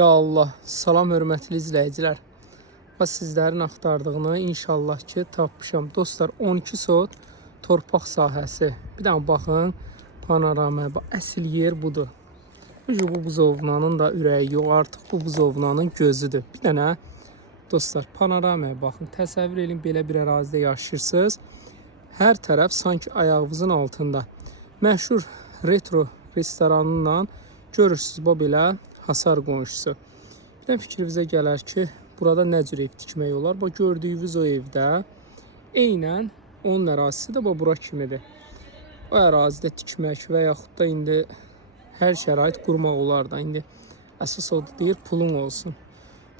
Ya Allah, salam hörmətli izləyicilər. Və sizlərin axtardığını inşallah ki tapmışam. Dostlar, 12 sot torpaq sahəsi. Bir dənə baxın, panoramaya. Bax, əsl yer budur. Bu buzovnanın da ürəyi yox, artıq bu buzovnanın gözüdür. Bir dənə dostlar, panoramaya baxın. Təsəvvür edin, belə bir ərazidə yaşayırsınız. Hər tərəf sanki ayağınızın altında. Məşhur retro restoranından görürsünüz bu belə hasar qonşusu. Bir də fikrinizə gələr ki, burada nə cür ev tikmək olar? Bu gördüyünüz o evdə eynən onun ərazisi də bura kimidir. O ərazidə tikmək və yaxud da indi hər şərait qurmaq olar da. İndi əsas odur deyir, pulun olsun.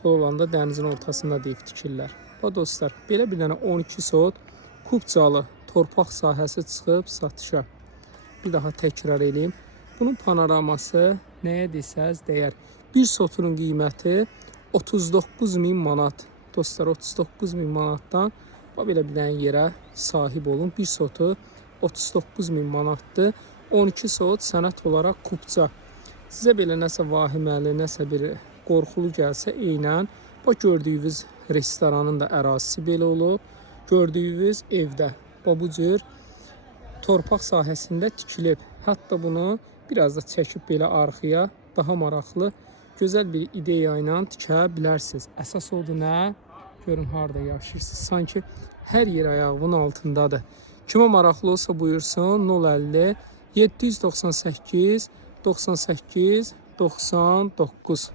Pul olanda dənizin ortasında da ev tikirlər. Bu dostlar, belə bir dənə 12 sot Kupçalı torpaq sahəsi çıxıb satışa. Bir daha təkrar edeyim. Bunun panoraması nəyə desəz dəyər. Bir sotunun qiyməti 39.000 manat. Dostlar, 39.000 manatdan belə bir dənə yerə sahib olun. Bir sotu 39.000 manatdır. 12 sot sənət olaraq Kupça. Sizə belə nəsə vahiməli, nəsə bir qorxulu gəlsə, eynən bu gördüyünüz restoranın da ərazisi belə olub. Gördüyünüz evdə bu cür torpaq sahəsində tikilib. Hətta bunu biraz da çəkib belə arxaya daha maraqlı, gözəl bir ideya ilə tikə bilərsiniz. Əsas odur nə? Görün harada yaşayırsınız. Sanki hər yer ayağının altındadır. Kimə maraqlı olsa buyursun 050 798 98 99.